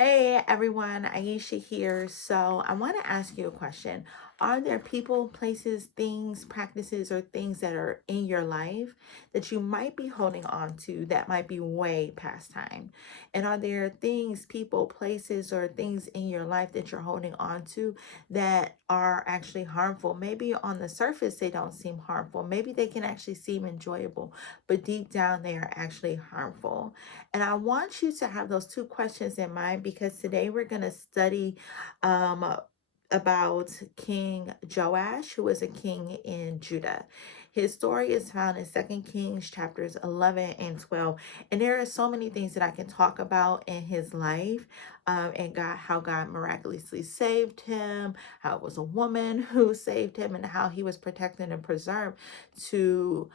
Hey everyone, Aisha here. So I want to ask you a question. Are there people, places, things, practices, or things that are in your life that you might be holding on to that might be way past time? And are there things, people, places, or things in your life that you're holding on to that are actually harmful? Maybe on the surface they don't seem harmful. Maybe they can actually seem enjoyable, but deep down they are actually harmful. And I want you to have those two questions in mind because today we're going to study um, about King Joash, who was a king in Judah. His story is found in 2 Kings chapters 11 and 12. And there are so many things that I can talk about in his life, and how God miraculously saved him, how it was a woman who saved him, and how he was protected and preserved to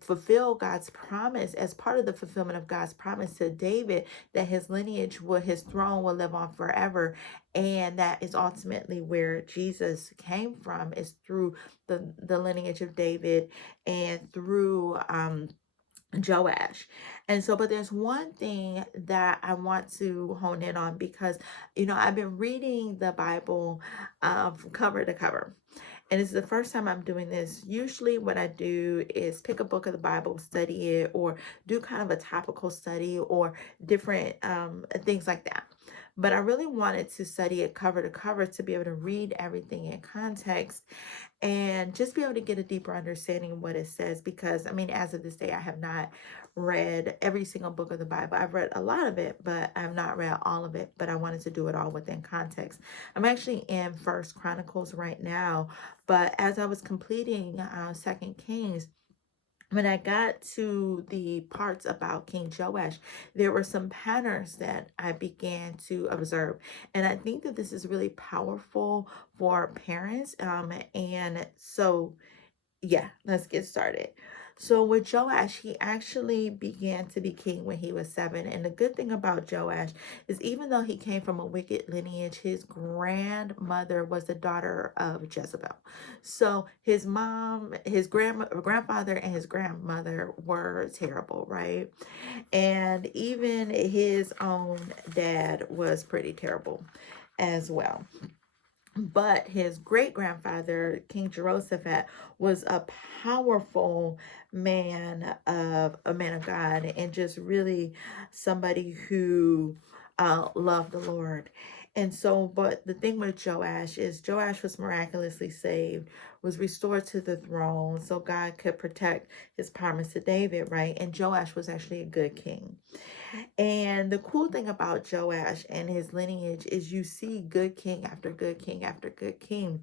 fulfill God's promise, as part of the fulfillment of God's promise to David, that his lineage will, his throne will live on forever. And that is ultimately where Jesus came from, is through the lineage of David and through Joash. And so, but there's one thing that I want to hone in on because, I've been reading the Bible from cover to cover. And it's the first time I'm doing this. Usually, what I do is pick a book of the Bible, study it, or do kind of a topical study or different things like that. But I really wanted to study it cover to cover to be able to read everything in context and just be able to get a deeper understanding of what it says. Because, I mean, as of this day, I have not read every single book of the Bible. I've read a lot of it, but I've not read all of it. But I wanted to do it all within context. I'm actually in First Chronicles right now, but as I was completing Second Kings, when I got to the parts about King Joash, there were some patterns that I began to observe. And I think that this is really powerful for parents. And so yeah, let's get started. So with Joash, he actually began to be king when he was 7. And the good thing about Joash is even though he came from a wicked lineage, his grandmother was the daughter of Jezebel. So his mom, his grandfather and his grandmother were terrible, right? And even his own dad was pretty terrible as well. But his great grandfather, King Jehoshaphat, was a powerful man of God, and just really somebody who loved the Lord. And so, but the thing with Joash is Joash was miraculously saved, was restored to the throne, so God could protect his promise to David, right? And Joash was actually a good king. And the cool thing about Joash and his lineage is you see good king after good king after good king.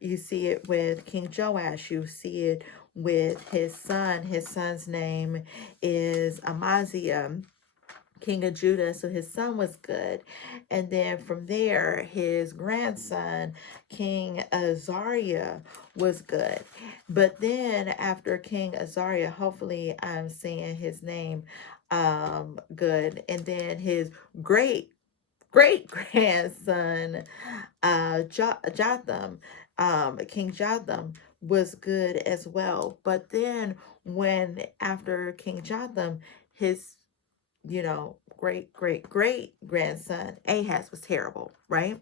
You see it with King Joash. You see it with his son. His son's name is Amaziah, king of Judah. So his son was good. And then from there, his grandson, King Azariah, was good. But then after King Azariah, hopefully I'm saying his name good. And then his great grandson, Jotham, King Jotham, was good as well. But then when after King Jotham, his great grandson Ahaz was terrible, right?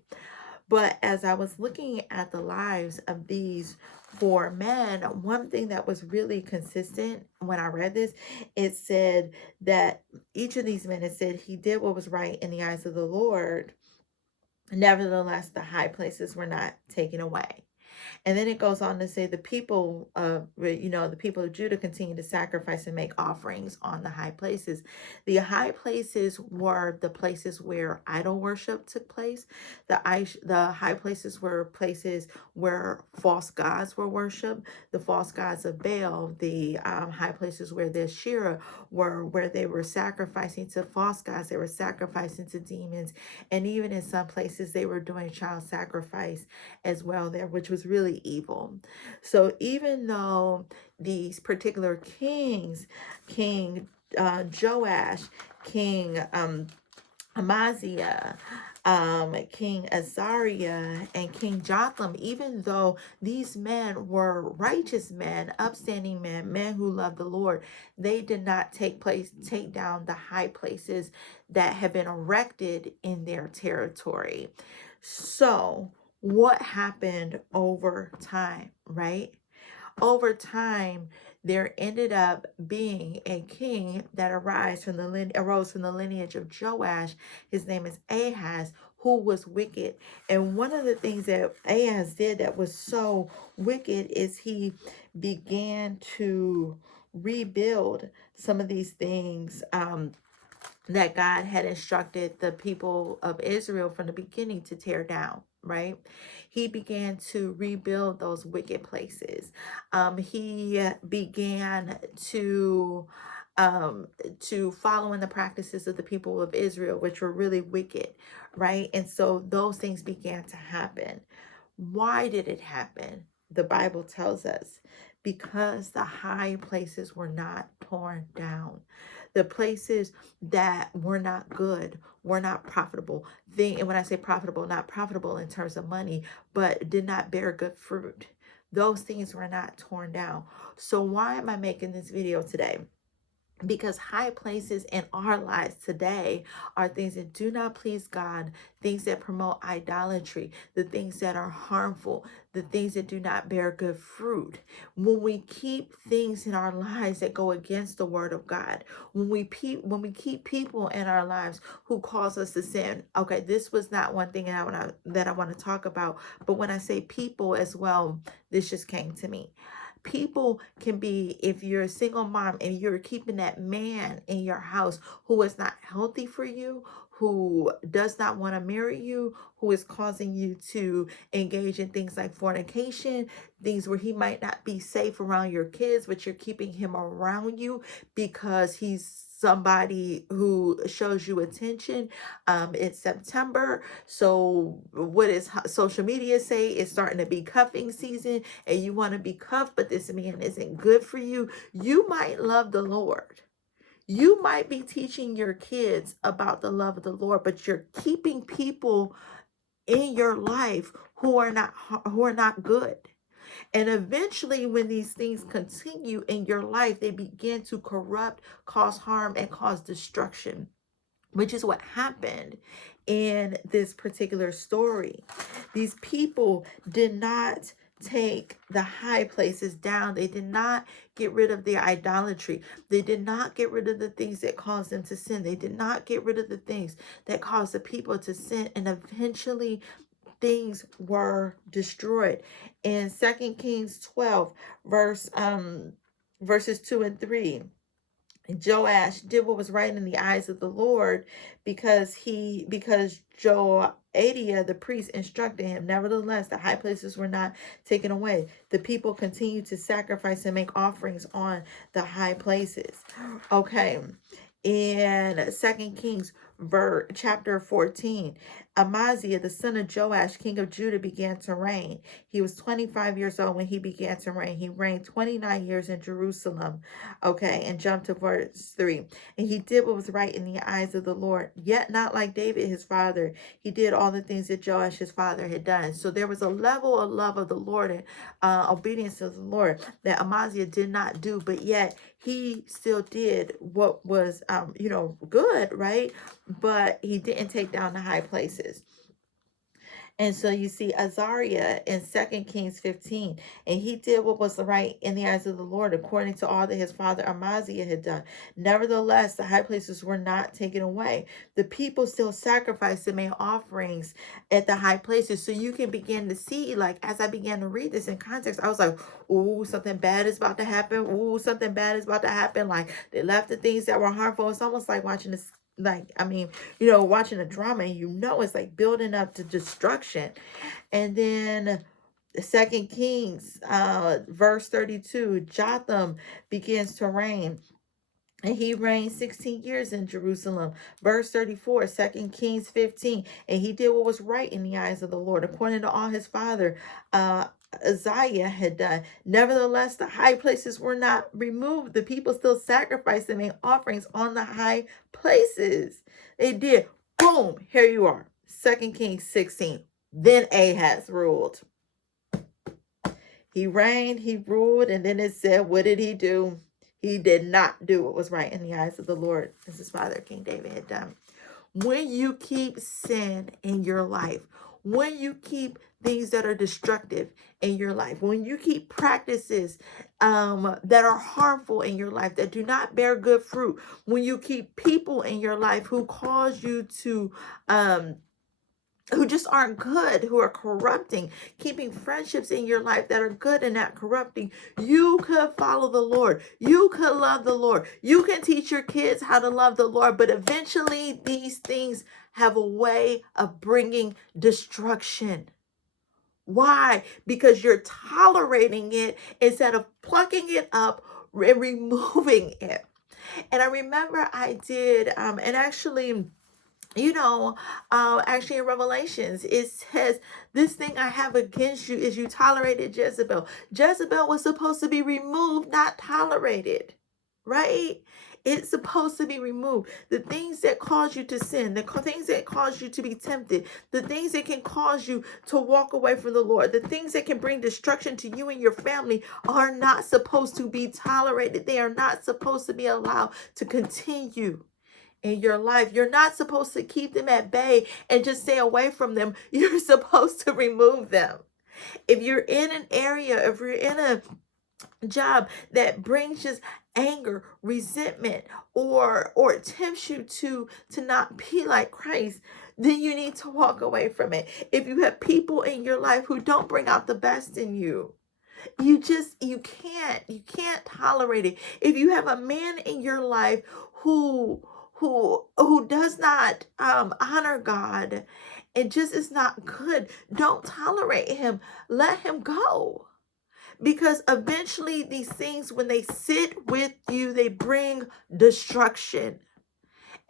But as I was looking at the lives of these four men, one thing that was really consistent when I read this, it said that each of these men, it said he did what was right in the eyes of the Lord. Nevertheless, the high places were not taken away. And then it goes on to say the people the people of Judah continue to sacrifice and make offerings on the high places. The high places were the places where idol worship took place. The high places were places where false gods were worshipped. The false gods of Baal, the high places where the Asherah were, where they were sacrificing to false gods. They were sacrificing to demons. And even in some places, they were doing child sacrifice as well there, which was really evil. So even though these particular kings, King Joash, King Amaziah, King Azariah and King Jotham, even though these men were righteous men, upstanding men, men who loved the Lord, they did not take down the high places that have been erected in their territory. So, what happened over time, right? Over time, there ended up being a king that arose from the lineage of Joash. His name is Ahaz, who was wicked. And one of the things that Ahaz did that was so wicked is he began to rebuild some of these things that God had instructed the people of Israel from the beginning to tear down, right? He began to rebuild those wicked places. He began to follow in the practices of the people of Israel, which were really wicked, right? And so those things began to happen. Why did it happen? The Bible tells us because the high places were not torn down. The places that were not good, were not profitable. And when I say profitable, not profitable in terms of money, but did not bear good fruit. Those things were not torn down. So why am I making this video today? Because high places in our lives today are things that do not please God, things that promote idolatry, the things that are harmful, the things that do not bear good fruit. When we keep things in our lives that go against the word of God, when we keep people in our lives who cause us to sin. Okay, this was not one thing that I want to talk about, but when I say people as well, this just came to me. People can be, if you're a single mom and you're keeping that man in your house who is not healthy for you, who does not want to marry you, who is causing you to engage in things like fornication, things where he might not be safe around your kids, but you're keeping him around you because he's somebody who shows you attention. It's September, so what is social media say? It's starting to be cuffing season, and you want to be cuffed, but this man isn't good for you. You might love the Lord. You might be teaching your kids about the love of the Lord, but you're keeping people in your life who are not good. And eventually, when these things continue in your life, they begin to corrupt, cause harm, and cause destruction, which is what happened in this particular story. These people did not take the high places down. They did not get rid of the idolatry. They did not get rid of the things that caused them to sin. They did not get rid of the things that caused the people to sin. And eventually things were destroyed. In 2 Kings 12, verses 2 and 3. Joash did what was right in the eyes of the Lord because Joadiah the priest instructed him. Nevertheless, the high places were not taken away. The people continued to sacrifice and make offerings on the high places. Okay. In 2 Kings chapter 14, Amaziah, the son of Joash, king of Judah, began to reign. He was 25 years old when he began to reign. He reigned 29 years in Jerusalem. Okay, and jump to verse 3. And he did what was right in the eyes of the Lord, yet not like David his father. He did all the things that Joash his father had done. So there was a level of love of the Lord and obedience to the Lord that Amaziah did not do, but yet he still did what was good, right? But he didn't take down the high places. And so you see Azariah in 2 Kings 15, and he did what was right in the eyes of the Lord, according to all that his father Amaziah had done. Nevertheless, the high places were not taken away. The people still sacrificed and made offerings at the high places. So you can begin to see, like, as I began to read this in context, I was like, ooh, something bad is about to happen. Ooh, something bad is about to happen. Like, they left the things that were harmful. It's almost like watching this, watching a drama, and it's like building up to destruction. And then 2 Kings verse 32, Jotham begins to reign. And he reigned 16 years in Jerusalem. Verse 34, 2 Kings 15. And he did what was right in the eyes of the Lord, according to all his father Uzziah had done. Nevertheless, the high places were not removed. The people still sacrificed and made offerings on the high places. They did. Boom, here you are. 2 Kings 16. Then Ahaz ruled. He reigned, he ruled, and then it said, what did he do? He did not do what was right in the eyes of the Lord, as his father, King David, had done. When you keep sin in your life, when you keep things that are destructive in your life, when you keep practices that are harmful in your life, that do not bear good fruit, when you keep people in your life who cause you to who just aren't good, who are corrupting, keeping friendships in your life that are good and not corrupting, you could follow the Lord. You could love the Lord. You can teach your kids how to love the Lord, but eventually these things have a way of bringing destruction. Why? Because you're tolerating it instead of plucking it up and removing it. And I remember I did, and actually, actually in Revelations, it says, this thing I have against you is you tolerated Jezebel. Jezebel was supposed to be removed, not tolerated, right? It's supposed to be removed. The things that cause you to sin, the things that cause you to be tempted, the things that can cause you to walk away from the Lord, the things that can bring destruction to you and your family are not supposed to be tolerated. They are not supposed to be allowed to continue in your life. You're not supposed to keep them at bay and just stay away from them. You're supposed to remove them. If you're in an area, if you're in a job that brings just anger, resentment, or tempts you to not be like Christ, then you need to walk away from it. If you have people in your life who don't bring out the best in you, you can't tolerate it. If you have a man in your life who does not honor God and just is not good, don't tolerate him. Let him go. Because eventually these things, when they sit with you, they bring destruction.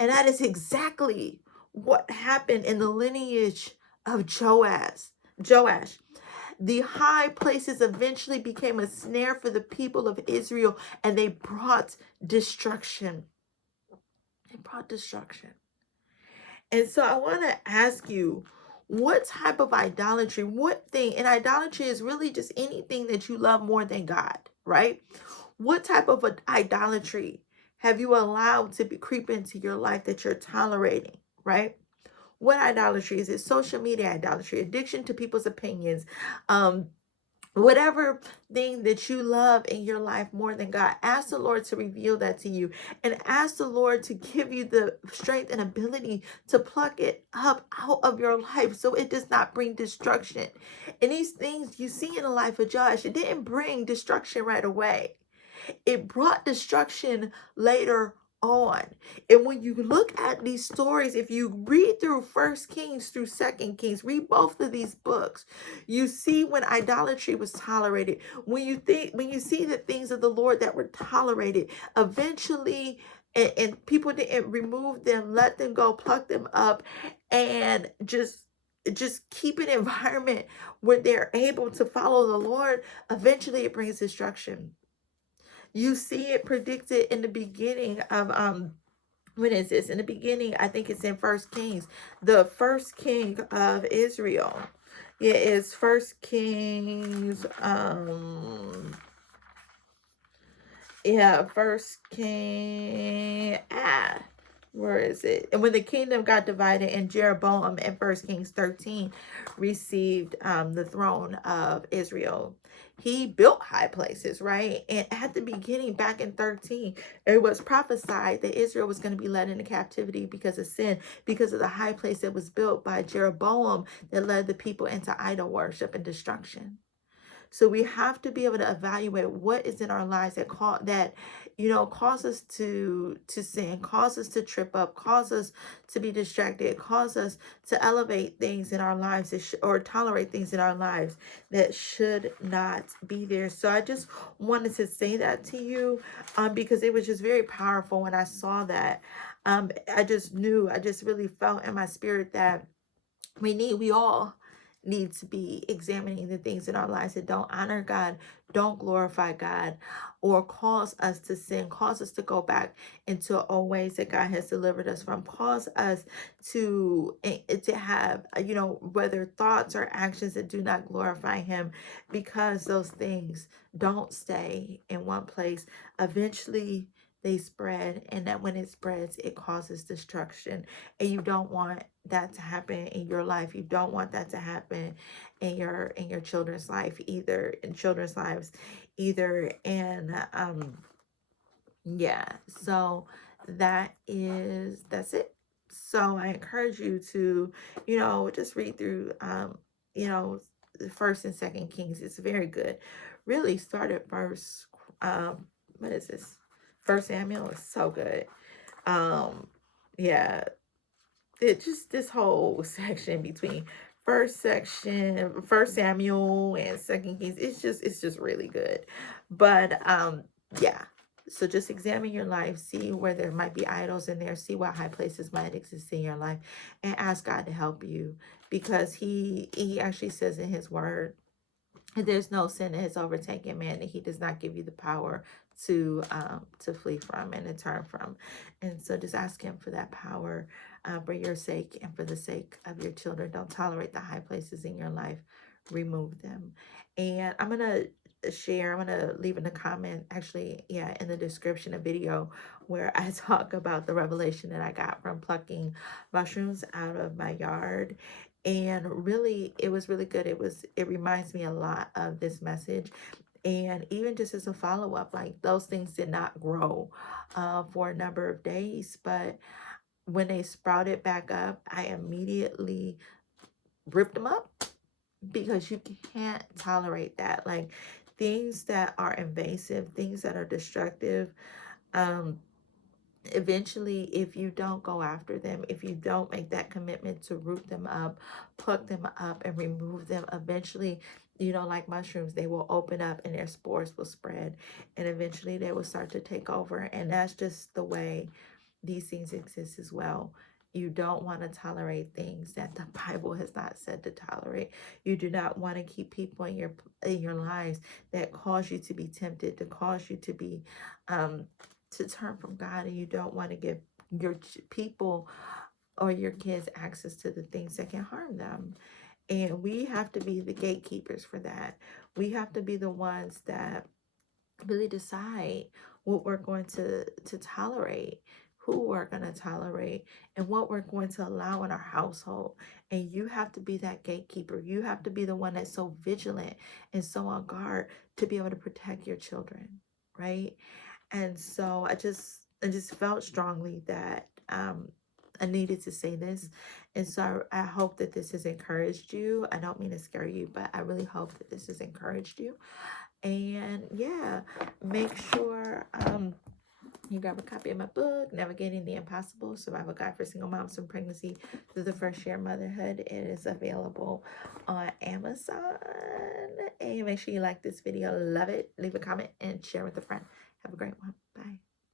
And that is exactly what happened in the lineage of Joash. The high places eventually became a snare for the people of Israel, and they brought destruction. They brought destruction. And so I want to ask you, what type of idolatry, what thing, and idolatry is really just anything that you love more than God, right? What type of idolatry have you allowed to creep into your life that you're tolerating, right? What idolatry is it? Social media idolatry, addiction to people's opinions, whatever thing that you love in your life more than God. Ask the Lord to reveal that to you, and ask the Lord to give you the strength and ability to pluck it up out of your life so it does not bring destruction. And these things you see in the life of Josh, it didn't bring destruction right away. It brought destruction later on. And when you look at these stories, if you read through First Kings through Second Kings, read both of these books, you see when idolatry was tolerated. When you see the things of the Lord that were tolerated, eventually, and people didn't remove them, let them go, pluck them up, and just keep an environment where they're able to follow the Lord, eventually it brings destruction. You see it predicted in the beginning of when is this? In the beginning, I think it's in First Kings. The first king of Israel. It is First Kings, First King. Where is it? And when the kingdom got divided, and Jeroboam in First Kings 13 received the throne of Israel, he built high places, right? And at the beginning, back in 13, it was prophesied that Israel was going to be led into captivity because of sin, because of the high place that was built by Jeroboam that led the people into idol worship and destruction. So we have to be able to evaluate what is in our lives that cause us to sin, cause us to trip up, cause us to be distracted, cause us to elevate things in our lives or tolerate things in our lives that should not be there. So I just wanted to say that to you because it was just very powerful when I saw that. I just really felt in my spirit that we all need to be examining the things in our lives that don't honor God, don't glorify God, or cause us to sin, cause us to go back into old ways that God has delivered us from, cause us to have, whether thoughts or actions that do not glorify Him, because those things don't stay in one place. Eventually, they spread, and that when it spreads, it causes destruction. And you don't want that to happen in your life. You don't want that to happen in your children's life either, in children's lives either. And yeah, so that's it. So I encourage you to, just read through you know, the first and second Kings. It's very good. Really start at first, what is this? First Samuel is so good. Um, yeah, it just, this whole section between first Samuel and second Kings, it's just really good. But yeah, so just examine your life, see where there might be idols in there, see what high places might exist in your life, and ask God to help you, because he actually says in His word, there's no sin that has overtaken man that He does not give you the power to flee from and to turn from. And so just ask Him for that power, for your sake and for the sake of your children. Don't tolerate the high places in your life. Remove them. And I'm gonna leave in the comment, actually, yeah, in the description, a video where I talk about the revelation that I got from plucking mushrooms out of my yard. And really, it was really good. It reminds me a lot of this message. And even just as a follow-up, like, those things did not grow for a number of days, but when they sprouted back up, I immediately ripped them up, because you can't tolerate that. Like, things that are invasive, things that are destructive, um, eventually, if you don't go after them, if you don't make that commitment to root them up, pluck them up, and remove them, eventually, like mushrooms, they will open up and their spores will spread, and eventually they will start to take over. And that's just the way these things exist as well. You don't want to tolerate things that the Bible has not said to tolerate. You do not want to keep people in your lives that cause you to be tempted, to cause you to be to turn from God, and you don't want to give your people or your kids access to the things that can harm them. And we have to be the gatekeepers for that. We have to be the ones that really decide what we're going to tolerate, who we're going to tolerate, and what we're going to allow in our household. And you have to be that gatekeeper. You have to be the one that's so vigilant and so on guard to be able to protect your children, right? And so I just felt strongly that I needed to say this. And so I hope that this has encouraged you. I don't mean to scare you, but I really hope that this has encouraged you. And yeah, make sure you grab a copy of my book, Navigating the Impossible, Survival Guide for Single Moms from Pregnancy through the First Year of Motherhood. It is available on Amazon. And make sure you like this video, love it, leave a comment, and share with a friend. Have a great one.